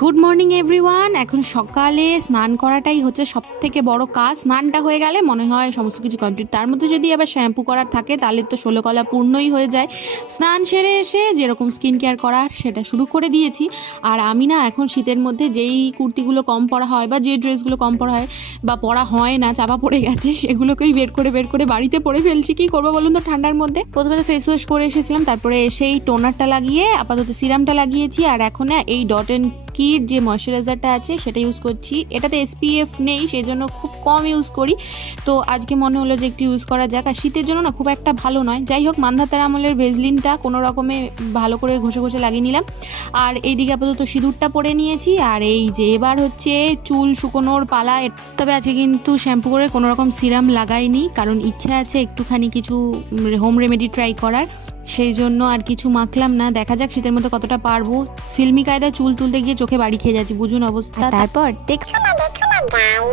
Good morning everyone. এখন সকালে স্নান করাটাই হচ্ছে সব থেকে বড় কাজ। স্নানটা হয়ে গেলে মনে হয় সমস্ত কিছু কমপ্লিট। তার মধ্যে যদি আবার শ্যাম্পু করার থাকে তাহলে তো 16 কলা পূর্ণই হয়ে যায়। স্নান সেরে এসে যেরকম স্কিন কেয়ার করা সেটা শুরু করে দিয়েছি। আর আমি না এখন শীতের মধ্যে যেই কুর্তিগুলো কম পরা হয় বা যে ড্রেসগুলো কম পরা হয় বা পরা হয় না, চাপা পড়ে গেছে, সেগুলোকেই বের করে বাড়িতে পরে ফেলছি। কি করবো বলুন তো ঠান্ডার মধ্যে? প্রথমে তো ফেস ওয়াশ করে এসেছিলাম, তারপরে এসেই টোনারটা লাগিয়ে আপাতত সিরামটা লাগিয়েছি। আর এখন না এই ডট অ্যান্ড কির যে ময়শ্চারাইজারটা আছে সেটা ইউজ করছি। এটাতে SPF নেই, সেই জন্য খুব কম ইউজ করি। তো আজকে মনে হলো যে একটু ইউজ করা যাক। আর শীতের জন্য না খুব একটা ভালো নয়। যাই হোক, মান্ধাতার আমলের ভেজলিনটা কোনো রকমে ভালো করে ঘষে লাগিয়ে নিলাম। আর এইদিকে আপাতত সিঁদুরটা পরে নিয়েছি। আর এই যে এবার হচ্ছে চুল শুকোনোর পালা। তবে আজকে কিন্তু শ্যাম্পু করে কোনো রকম সিরাম লাগাইনি, কারণ ইচ্ছা আছে একটুখানি কিছু হোম রেমেডি ট্রাই করার। সেই জন্য আর কিছু মাখলাম না। দেখা যাক শীতের মধ্যে কতটা পারবো। ফিল্মি কায়দায় চুল তুলতে গিয়ে চোখে বাড়ি খেয়ে যাচ্ছি, বুঝুন অবস্থা। তারপর দেখো না গাইস,